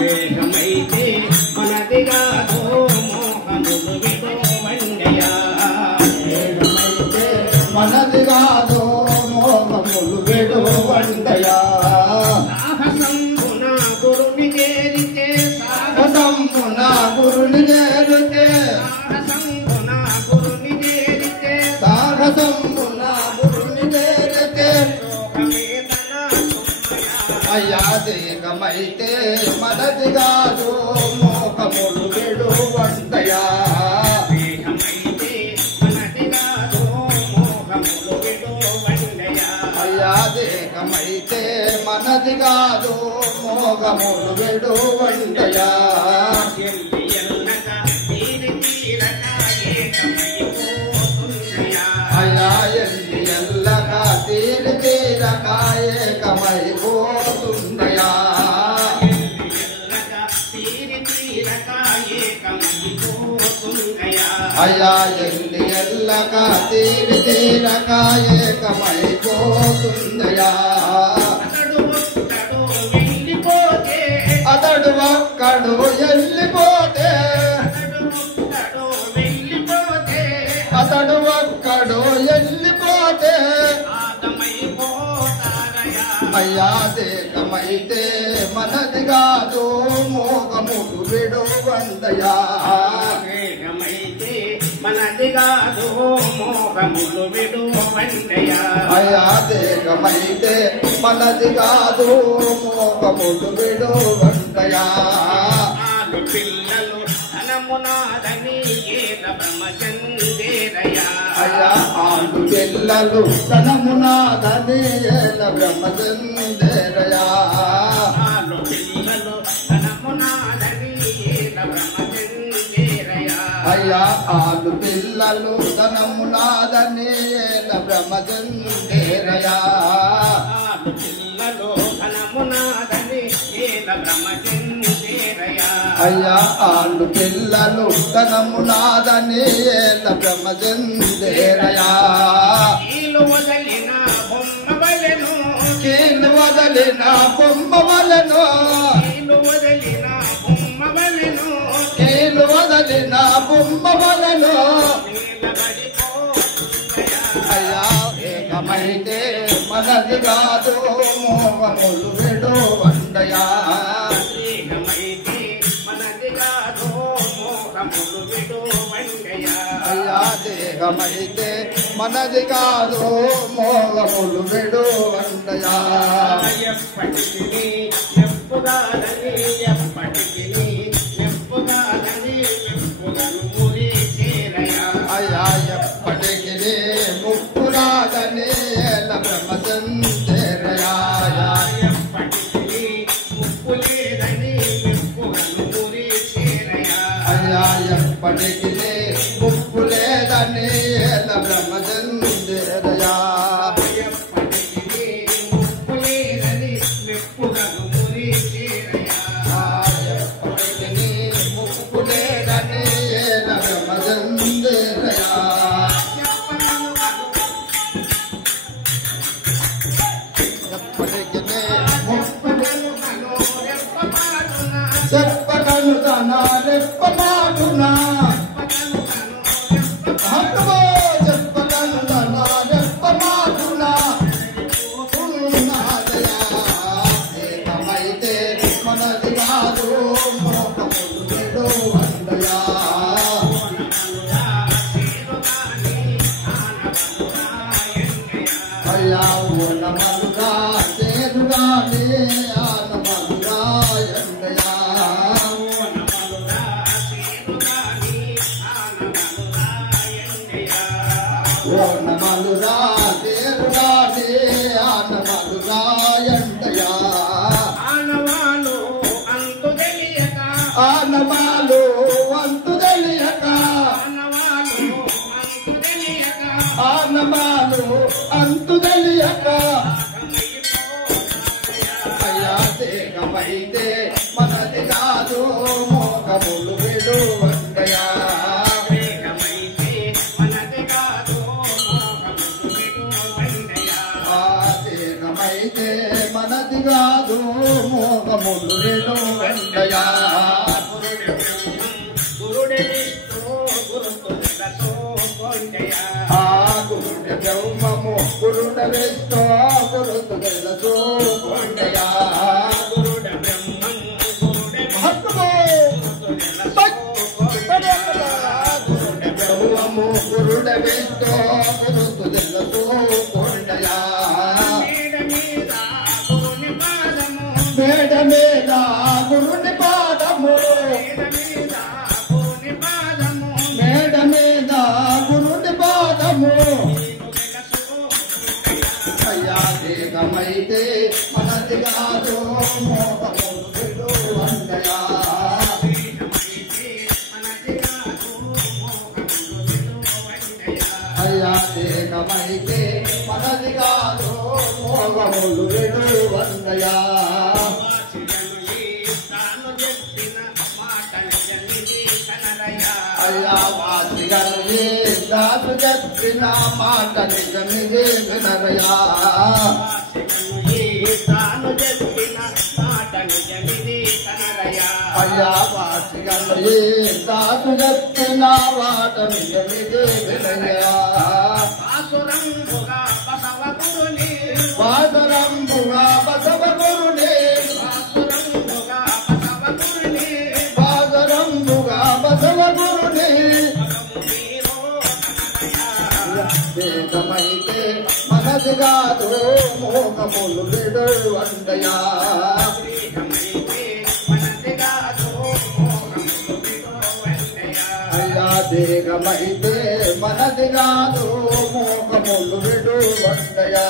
దేహమైతే మనది కాదు మోహములు విడువండయా దేహమైతే మనది కాదు మోహములు విడువండయా సాహసంబున గురుని చేరితే సాహసంబున గురుని చేరితే సాహసంబున గురుని చేరితే సాహసంబున గురుని చేరితే అయ్యా దేహమైతే మనది కాదు మోహములు విడువండయా దేహమైతే మనది కాదు మోహములు విడువండయా అయ్యా దేహమైతే మనది కాదు మోహములు విడువండయా ఎల్లి ఎల్లక తీరి తీరక ఏకమైపోతుందయా అయ్యా ఎల్లి ఎల్లక తీరి తీరక ఏకమైపోతుందయా అయ్యా ఎల్లి ఎల్లక తీరి తీరక ఏకమైపోతుందయా అతడు ఒక్కడు వెళ్ళిపోతే అతడు ఒక్కడు వెళ్ళిపోతే అయ్యా దేహమైతే మనది కాదు మోహములు విడువండయా మనది కాదు మోహములు విడువండయా అయ్యా దేహమైతే మనది కాదు మోహములు విడువండయా పిల్లలు ధనమునాదని ఏల బ్రహ్మచందేరయా అయ్యా ఆడు పిల్లలు ధనమునాదని ఏల బ్రహ్మచందేరయా పిల్లలు ధనమునాదని ఏల బ్రహ్మచందేరయా అయ్యా ఆడు పిల్లలు ధనమునాదని ఏల బ్రహ్మచందేరయా పిల్లలు ధనమునాదని ఏల బ్రహ్మచందేరయా అయ్యా ఆళ్ళు పిల్లలు ధనమునాదని ఏల బ్రహ్మచందేరయా కీలు వదలిన బొమ్మ వలెను కీలు వదలిన బొమ్మ వలెను కీలు వదలిన బొమ్మ వలెను కీలు వదలిన బొమ్మ వలెను అయ్యా ఏకమైతే మనది కాదు మోహములు విడువండయా అయ్యా దేహమైతే మనది కాదు మోహములు విడువండయా ఎప్పటికీ ఎప్పుగాలని ఎప్పటికీ ఎప్పుగాలని ఎప్పుగను మురి చేరయా అయ్యా ఎప్పటికీ ముప్పురాదని ఏల బ్రహ్మచందేరయా ఎప్పటికీ ముప్పు లేదని ఎప్పుగను మురి చేరయా అయ్యా ఎప్పటికీ ముప్పు లేదని ఏల బ్రహ్మచందేరయా ఎప్పటికీ ముప్పు లేదని ఎప్పుగను మురి చేరయా ఎప్పటికీ ముప్పు లేదని ఏల బ్రహ్మచందేరయా ఎప్పటికీ చెప్పగను తన రెప్పమాటునా హనుమో చెప్పగను తన రెప్పమాటునా ఉన్నాదయా ఏకమైతే మనది కాదు మోహములు విడువండయా అయ్యా ఓనమలుగా చేరుగానే ఆనమలుగా ఎండయా ఓనమలుగా చేరుగానే ఆనమలుగా ఎండయా ఆనవాలు అంతు తెలియక ఆనమాలు అంతు తెలియక ఆనవాలు అంతు తెలియక ఆనమాలు అంతు తెలియక అయ్యా దేహమైతే మనది కాదు మోహములు విడువండయా మనది కాదు మోహములు విడువండయా ఆ దేహమైతే మనది కాదు మోహములు మోహములు విడు వండయా గురుడే విష్ణు గురుతులతో కొండయా గురుడే బ్రహ్మము గురుడ విష్ణు గురుతులతో కొండయా గురుడే బ్రహ్మం గురుడే బ్రహ్మము గురుడ విష్ణు గురుతులతో కొండయా మేడ మీద గురుని పాదము మేడ మీద గురుని పాదము అయ్యా దేహమైతే మనది కాదు మోహములు విడు వండయా అయ్యా దేహమైతే మనది కాదు మోహములు విడు వండయా అయ్యా వాసిగను దాసు చెప్పిన మాట నిజమిదే వినరయా అయ్యా వాసిగను దాసు చెప్పిన మాట నిజమిదే వినరయా వాసరంబుగా బసవ గురుని వాసరంబుగా బసవ గురుని దేహమైతే మనది కాదు మోహములు విడు వండయా అయ్యా దేహమైతే మనది కాదు మోహములు విడు వండయా